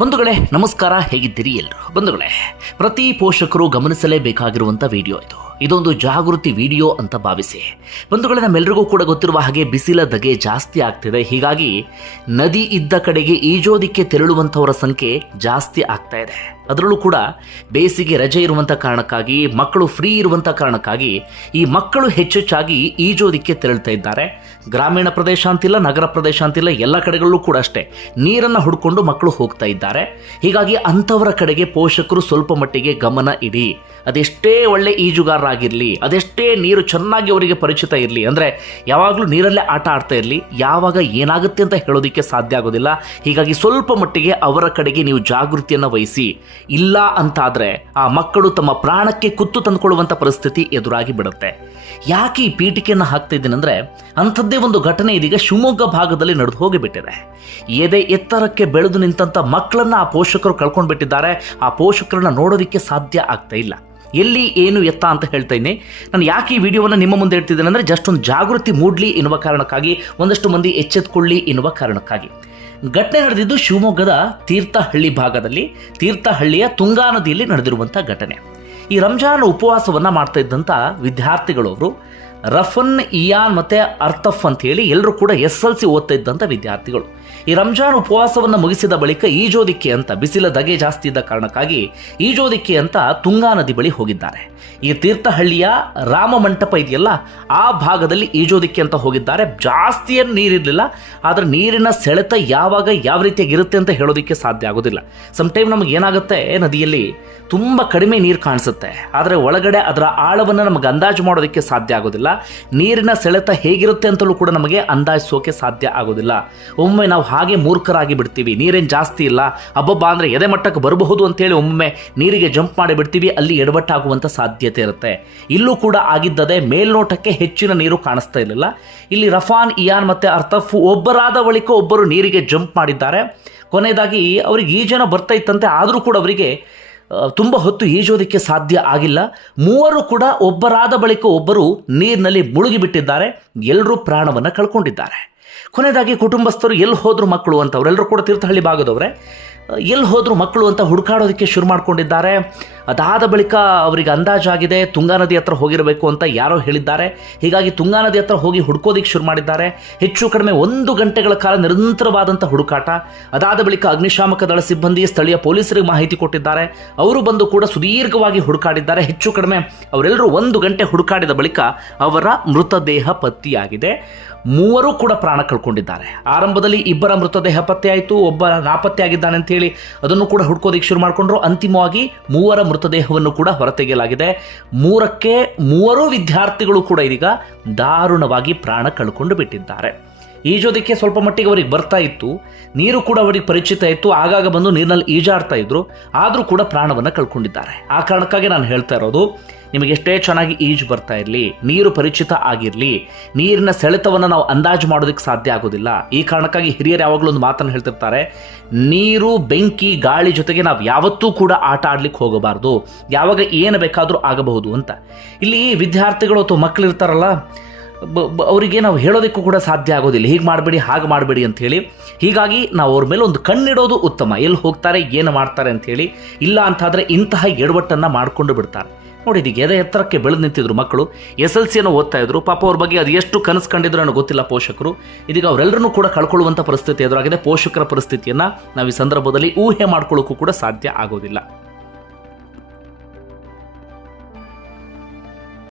ಬಂಧುಗಳೇ ನಮಸ್ಕಾರ ಹೇಗಿದ್ದೀರಿ ಎಲ್ಲರೂ? ಬಂಧುಗಳೇ ಪ್ರತಿ ಪೋಷಕರು ಗಮನಿಸಲೇಬೇಕಾಗಿರುವಂಥ ವಿಡಿಯೋ ಇದು. ಇದೊಂದು ಜಾಗೃತಿ ವಿಡಿಯೋ ಅಂತ ಭಾವಿಸಿ. ಬಂಧುಗಳೇ ನಮ್ಮೆಲ್ಲರಿಗೂ ಕೂಡ ಗೊತ್ತಿರುವ ಹಾಗೆ ಬಿಸಿಲ ಧಗೆ ಜಾಸ್ತಿ ಆಗ್ತಿದೆ. ಹೀಗಾಗಿ ನದಿ ಇದ್ದ ಕಡೆಗೆ ಈಜೋದಿಕ್ಕೆ ತೆರಳುವಂಥವರ ಸಂಖ್ಯೆ ಜಾಸ್ತಿ ಆಗ್ತಾ ಇದೆ. ಅದರಲ್ಲೂ ಕೂಡ ಬೇಸಿಗೆ ರಜೆ ಇರುವಂಥ ಕಾರಣಕ್ಕಾಗಿ, ಮಕ್ಕಳು ಫ್ರೀ ಇರುವಂಥ ಕಾರಣಕ್ಕಾಗಿ ಈ ಮಕ್ಕಳು ಹೆಚ್ಚೆಚ್ಚಾಗಿ ಈಜೋದಿಕ್ಕೆ ತೆರಳ್ತಾ ಇದ್ದಾರೆ. ಗ್ರಾಮೀಣ ಪ್ರದೇಶ ಅಂತಿಲ್ಲ, ನಗರ ಪ್ರದೇಶ ಅಂತಿಲ್ಲ, ಎಲ್ಲ ಕಡೆಗಳಲ್ಲೂ ಕೂಡ ಅಷ್ಟೇ. ನೀರನ್ನು ಹುಡ್ಕೊಂಡು ಮಕ್ಕಳು ಹೋಗ್ತಾ ಇದ್ದಾರೆ. ಹೀಗಾಗಿ ಅಂಥವರ ಕಡೆಗೆ ಪೋಷಕರು ಸ್ವಲ್ಪ ಮಟ್ಟಿಗೆ ಗಮನ ಇಡಿ. ಅದೆಷ್ಟೇ ಒಳ್ಳೆ ಈಜುಗಾರರಾಗಿರಲಿ ಅದೆಷ್ಟೇ ನೀರು ಚೆನ್ನಾಗಿ ಅವರಿಗೆ ಪರಿಚಿತ ಇರಲಿ, ಅಂದರೆ ಯಾವಾಗಲೂ ನೀರಲ್ಲೇ ಆಟ ಆಡ್ತಾ ಇರಲಿ, ಯಾವಾಗ ಏನಾಗುತ್ತೆ ಅಂತ ಹೇಳೋದಕ್ಕೆ ಸಾಧ್ಯ ಆಗೋದಿಲ್ಲ. ಹೀಗಾಗಿ ಸ್ವಲ್ಪ ಮಟ್ಟಿಗೆ ಅವರ ಕಡೆಗೆ ನೀವು ಜಾಗೃತಿಯನ್ನು ವಹಿಸಿ. ಇಲ್ಲ ಅಂತಾದರೆ ಆ ಮಕ್ಕಳು ತಮ್ಮ ಪ್ರಾಣಕ್ಕೆ ಕುತ್ತು ತಂದುಕೊಳ್ಳುವಂಥ ಪರಿಸ್ಥಿತಿ ಎದುರಾಗಿ ಬಿಡುತ್ತೆ. ಯಾಕೆ ಈ ಪೀಠಿಕೆಯನ್ನು ಹಾಕ್ತಾ ಇದ್ದೀನಂದ್ರೆ ಅಂಥದ್ದೇ ಒಂದು ಘಟನೆ ಇದೀಗ ಶಿವಮೊಗ್ಗ ಭಾಗದಲ್ಲಿ ನಡೆದು ಹೋಗಿಬಿಟ್ಟಿದೆ. ಎದೆ ಎತ್ತರಕ್ಕೆ ಬೆಳೆದು ನಿಂತಂಥ ಮಕ್ಕಳನ್ನ ಆ ಪೋಷಕರು ಕಳ್ಕೊಂಡ್ಬಿಟ್ಟಿದ್ದಾರೆ. ಆ ಪೋಷಕರನ್ನ ನೋಡೋದಿಕ್ಕೆ ಸಾಧ್ಯ ಆಗ್ತಾ ಇಲ್ಲ. ಎಲ್ಲಿ ಏನು ಎತ್ತ ಅಂತ ಹೇಳ್ತಾ ಇದ್ದೀನಿ ನಾನು ಯಾಕೆ ಈ ವಿಡಿಯೋವನ್ನು ನಿಮ್ಮ ಮುಂದೆ ಇಡ್ತಿದ್ದೇನೆ ಅಂದರೆ ಜಸ್ಟ್ ಒಂದು ಜಾಗೃತಿ ಮೂಡಲಿ ಎನ್ನುವ ಕಾರಣಕ್ಕಾಗಿ, ಒಂದಷ್ಟು ಮಂದಿ ಎಚ್ಚೆತ್ಕೊಳ್ಳಿ ಎನ್ನುವ ಕಾರಣಕ್ಕಾಗಿ. ಘಟನೆ ನಡೆದಿದ್ದು ಶಿವಮೊಗ್ಗದ ತೀರ್ಥಹಳ್ಳಿ ಭಾಗದಲ್ಲಿ, ತೀರ್ಥಹಳ್ಳಿಯ ತುಂಗಾ ನದಿಯಲ್ಲಿ ನಡೆದಿರುವಂಥ ಘಟನೆ. ಈ ರಂಜಾನ್ ಉಪವಾಸವನ್ನು ಮಾಡ್ತಾ ಇದ್ದಂಥ ವಿದ್ಯಾರ್ಥಿಗಳವರು ರಫನ್, ಇಯಾನ್ ಮತ್ತು ಅರ್ತಫ್ ಅಂತ ಹೇಳಿ ಎಲ್ಲರೂ ಕೂಡ ಎಸ್ ಎಲ್ ಸಿ ಓದ್ತಾ ಇದ್ದಂಥ ವಿದ್ಯಾರ್ಥಿಗಳು. ಈ ರಂಜಾನ್ ಉಪವಾಸವನ್ನು ಮುಗಿಸಿದ ಬಳಿಕ ಈಜೋದಿಕ್ಕೆ ಅಂತ ಬಿಸಿಲ ದಗೆ ಜಾಸ್ತಿ ಇದ್ದ ಕಾರಣಕ್ಕಾಗಿ ಈಜೋದಿಕ್ಕೆ ಅಂತ ತುಂಗಾ ನದಿ ಬಳಿ ಹೋಗಿದ್ದಾರೆ. ಈ ತೀರ್ಥಹಳ್ಳಿಯ ರಾಮ ಮಂಟಪ ಇದೆಯಲ್ಲ, ಆ ಭಾಗದಲ್ಲಿ ಈಜೋದಿಕ್ಕೆ ಅಂತ ಹೋಗಿದ್ದಾರೆ. ಜಾಸ್ತಿ ಏನು ನೀರಿರಲಿಲ್ಲ, ಆದರೆ ನೀರಿನ ಸೆಳೆತ ಯಾವಾಗ ಯಾವ ರೀತಿಯಾಗಿ ಇರುತ್ತೆ ಅಂತ ಹೇಳೋದಕ್ಕೆ ಸಾಧ್ಯ ಆಗೋದಿಲ್ಲ. ಟೈಮ್ ನಮಗೆ ಏನಾಗುತ್ತೆ, ನದಿಯಲ್ಲಿ ತುಂಬ ಕಡಿಮೆ ನೀರು ಕಾಣಿಸುತ್ತೆ, ಆದರೆ ಒಳಗಡೆ ಅದರ ಆಳವನ್ನು ನಮಗೆ ಅಂದಾಜು ಮಾಡೋದಕ್ಕೆ ಸಾಧ್ಯ ಆಗೋದಿಲ್ಲ. ನೀರಿನ ಸೆಳೆತ ಹೇಗಿರುತ್ತೆ ಅಂತಲೂ ಕೂಡ ನಮಗೆ ಅಂದಾಜಿಸೋಕೆ ಸಾಧ್ಯ ಆಗೋದಿಲ್ಲ. ಒಮ್ಮೆ ನಾವು ಹಾಗೆ ಮೂರ್ಖರಾಗಿ ಬಿಡ್ತೀವಿ, ನೀರೇನು ಜಾಸ್ತಿ ಇಲ್ಲ, ಅಬ್ಬಬ್ಬ ಅಂದರೆ ಎದೆ ಮಟ್ಟಕ್ಕೆ ಬರಬಹುದು ಅಂತೇಳಿ ಒಮ್ಮೆ ನೀರಿಗೆ ಜಂಪ್ ಮಾಡಿ ಬಿಡ್ತೀವಿ, ಅಲ್ಲಿ ಎಡವಟ್ಟಾಗುವಂಥ ಸಾಧ್ಯತೆ ಇರುತ್ತೆ. ಇಲ್ಲೂ ಕೂಡ ಆಗಿದ್ದದೆ ಮೇಲ್ನೋಟಕ್ಕೆ ಹೆಚ್ಚಿನ ನೀರು ಕಾಣಿಸ್ತಾ ಇರಲಿಲ್ಲ. ಇಲ್ಲಿ ರಫಾನ್, ಇಯಾನ್ ಮತ್ತು ಅರ್ತಫ್ ಒಬ್ಬರಾದ ಬಳಿಕ ಒಬ್ಬರು ನೀರಿಗೆ ಜಂಪ್ ಮಾಡಿದ್ದಾರೆ. ಕೊನೆಯದಾಗಿ ಅವ್ರಿಗೆ ಈ ಜನ ಬರ್ತಾ ಇತ್ತಂತೆ, ಆದರೂ ಕೂಡ ಅವರಿಗೆ ತುಂಬ ಹೊತ್ತು ಈಜೋದಕ್ಕೆ ಸಾಧ್ಯ ಆಗಿಲ್ಲ. ಮೂವರು ಕೂಡ ಒಬ್ಬರಾದ ಬಳಿಕ ಒಬ್ಬರು ನೀರಿನಲ್ಲಿ ಮುಳುಗಿಬಿಟ್ಟಿದ್ದಾರೆ. ಎಲ್ಲರೂ ಪ್ರಾಣವನ್ನು ಕಳ್ಕೊಂಡಿದ್ದಾರೆ. ಕೊನೆಯದಾಗಿ ಕುಟುಂಬಸ್ಥರು ಎಲ್ಲಿ ಹೋದ್ರು ಮಕ್ಕಳು ಅಂತ, ಅವರೆಲ್ಲರೂ ಕೂಡ ತೀರ್ಥಹಳ್ಳಿ ಭಾಗದವರೇ. ಎಲ್ಲಿ ಹೋದ್ರು ಮಕ್ಕಳು ಅಂತ ಹುಡುಕಾಡೋದಕ್ಕೆ ಶುರು ಮಾಡ್ಕೊಂಡಿದ್ದಾರೆ. ಅದಾದ ಬಳಿಕ ಅವರಿಗೆ ಅಂದಾಜಾಗಿದೆ ತುಂಗಾ ನದಿ ಹತ್ರ ಹೋಗಿರಬೇಕು ಅಂತ ಯಾರೋ ಹೇಳಿದ್ದಾರೆ. ಹೀಗಾಗಿ ತುಂಗಾ ನದಿ ಹತ್ರ ಹೋಗಿ ಹುಡ್ಕೋದಿಕ್ಕೆ ಶುರು ಮಾಡಿದ್ದಾರೆ. ಹೆಚ್ಚು ಕಡಿಮೆ ಒಂದು ಗಂಟೆಗಳ ಕಾಲ ನಿರಂತರವಾದಂಥ ಹುಡುಕಾಟ. ಅದಾದ ಬಳಿಕ ಅಗ್ನಿಶಾಮಕ ದಳ ಸಿಬ್ಬಂದಿ, ಸ್ಥಳೀಯ ಪೊಲೀಸರಿಗೆ ಮಾಹಿತಿ ಕೊಟ್ಟಿದ್ದಾರೆ. ಅವರು ಬಂದು ಕೂಡ ಸುದೀರ್ಘವಾಗಿ ಹುಡುಕಾಡಿದ್ದಾರೆ. ಹೆಚ್ಚು ಕಡಿಮೆ ಅವರೆಲ್ಲರೂ ಒಂದು ಗಂಟೆ ಹುಡುಕಾಡಿದ ಬಳಿಕ ಅವರ ಮೃತದೇಹ ಪತ್ತೆಯಾಗಿದೆ. ಮೂವರು ಕೂಡ ಪ್ರಾಣ ಕಳ್ಕೊಂಡಿದ್ದಾರೆ. ಆರಂಭದಲ್ಲಿ ಇಬ್ಬರ ಮೃತದೇಹ ಪತ್ತೆಯಾಯಿತು, ಒಬ್ಬ ನಾಪತ್ತೆ ಆಗಿದ್ದಾನೆ ಅಂತ ಹೇಳಿ ಅದನ್ನು ಕೂಡ ಹುಡ್ಕೋದಿಕ್ಕೆ ಶುರು ಮಾಡಿಕೊಂಡ್ರು. ಅಂತಿಮವಾಗಿ ಮೂವರ ಮೃತದೇಹವನ್ನು ಕೂಡ ಹೊರತೆಗೆಯಲಾಗಿದೆ. ಮೂರಕ್ಕೆ ಮೂವರು ವಿದ್ಯಾರ್ಥಿಗಳು ಕೂಡ ಇದೀಗ ದಾರುಣವಾಗಿ ಪ್ರಾಣ ಕಳ್ಕೊಂಡು ಬಿಟ್ಟಿದ್ದಾರೆ. ಈಜೋದಕ್ಕೆ ಸ್ವಲ್ಪ ಮಟ್ಟಿಗೆ ಅವರಿಗೆ ಬರ್ತಾ ಇತ್ತು. ನೀರು ಕೂಡ ಅವರಿಗೆ ಪರಿಚಿತ ಇತ್ತು. ಆಗಾಗ ಬಂದು ನೀರಿನಲ್ಲಿ ಈಜಾಡ್ತಾ ಇದ್ರು. ಆದರೂ ಕೂಡ ಪ್ರಾಣವನ್ನು ಕಳ್ಕೊಂಡಿದ್ದಾರೆ. ಆ ಕಾರಣಕ್ಕಾಗಿ ನಾನು ಹೇಳ್ತಾ ಇರೋದು, ನಿಮಗೆ ಎಷ್ಟೇ ಚೆನ್ನಾಗಿ ಈಜು ಬರ್ತಾ ಇರಲಿ, ನೀರು ಪರಿಚಿತ ಆಗಿರಲಿ, ನೀರಿನ ಸೆಳೆತವನ್ನು ನಾವು ಅಂದಾಜು ಮಾಡೋದಕ್ಕೆ ಸಾಧ್ಯ ಆಗೋದಿಲ್ಲ. ಈ ಕಾರಣಕ್ಕಾಗಿ ಹಿರಿಯರು ಯಾವಾಗಲೂ ಒಂದು ಮಾತನ್ನು ಹೇಳ್ತಿರ್ತಾರೆ, ನೀರು, ಬೆಂಕಿ, ಗಾಳಿ ಜೊತೆಗೆ ನಾವು ಯಾವತ್ತೂ ಕೂಡ ಆಟ ಆಡ್ಲಿಕ್ಕೆ ಹೋಗಬಾರ್ದು. ಯಾವಾಗ ಏನು ಬೇಕಾದರೂ ಆಗಬಹುದು ಅಂತ. ಇಲ್ಲಿ ವಿದ್ಯಾರ್ಥಿಗಳು ಅಥವಾ ಮಕ್ಕಳು ಇರ್ತಾರಲ್ಲ ಬ- ಬ- ಅವರಿಗೆ ನಾವು ಹೇಳೋದಕ್ಕೂ ಕೂಡ ಸಾಧ್ಯ ಆಗೋದಿಲ್ಲ. ಹೀಗೆ ಮಾಡಬೇಡಿ, ಹಾಗೆ ಮಾಡಬೇಡಿ ಅಂತ ಹೇಳಿ ಹೀಗಾಗಿ ನಾವು ಅವ್ರ ಮೇಲೆ ಒಂದು ಕಣ್ಣಿಡೋದು ಉತ್ತಮ. ಎಲ್ಲಿ ಹೋಗ್ತಾರೆ, ಏನು ಮಾಡ್ತಾರೆ ಅಂಥೇಳಿ. ಇಲ್ಲ ಅಂತಾದರೆ ಇಂತಹ ಎಡವಟ್ಟನ್ನು ಮಾಡಿಕೊಂಡು ಬಿಡ್ತಾರೆ. ನೋಡಿ, ಇದೀಗ ಎದೆ ಎತ್ತರಕ್ಕೆ ಬೆಳೆದು ನಿಂತಿದ್ರು ಮಕ್ಕಳು. ಎಸ್ ಎಲ್ ಸಿಯನ್ನು ಓದ್ತಾ ಇದ್ರು. ಪಾಪ ಅವ್ರ ಬಗ್ಗೆ ಅದು ಎಷ್ಟು ಕನಸು ಕಂಡಿದ್ರು ನನಗೆ ಗೊತ್ತಿಲ್ಲ ಪೋಷಕರು. ಇದೀಗ ಅವರೆಲ್ಲರನ್ನೂ ಕೂಡ ಕಳ್ಕೊಳ್ಳುವಂಥ ಪರಿಸ್ಥಿತಿ ಎದುರಾಗಿದೆ. ಪೋಷಕರ ಪರಿಸ್ಥಿತಿಯನ್ನು ನಾವು ಈ ಸಂದರ್ಭದಲ್ಲಿ ಊಹೆ ಮಾಡ್ಕೊಳ್ಳೋಕ್ಕೂ ಕೂಡ ಸಾಧ್ಯ ಆಗೋದಿಲ್ಲ.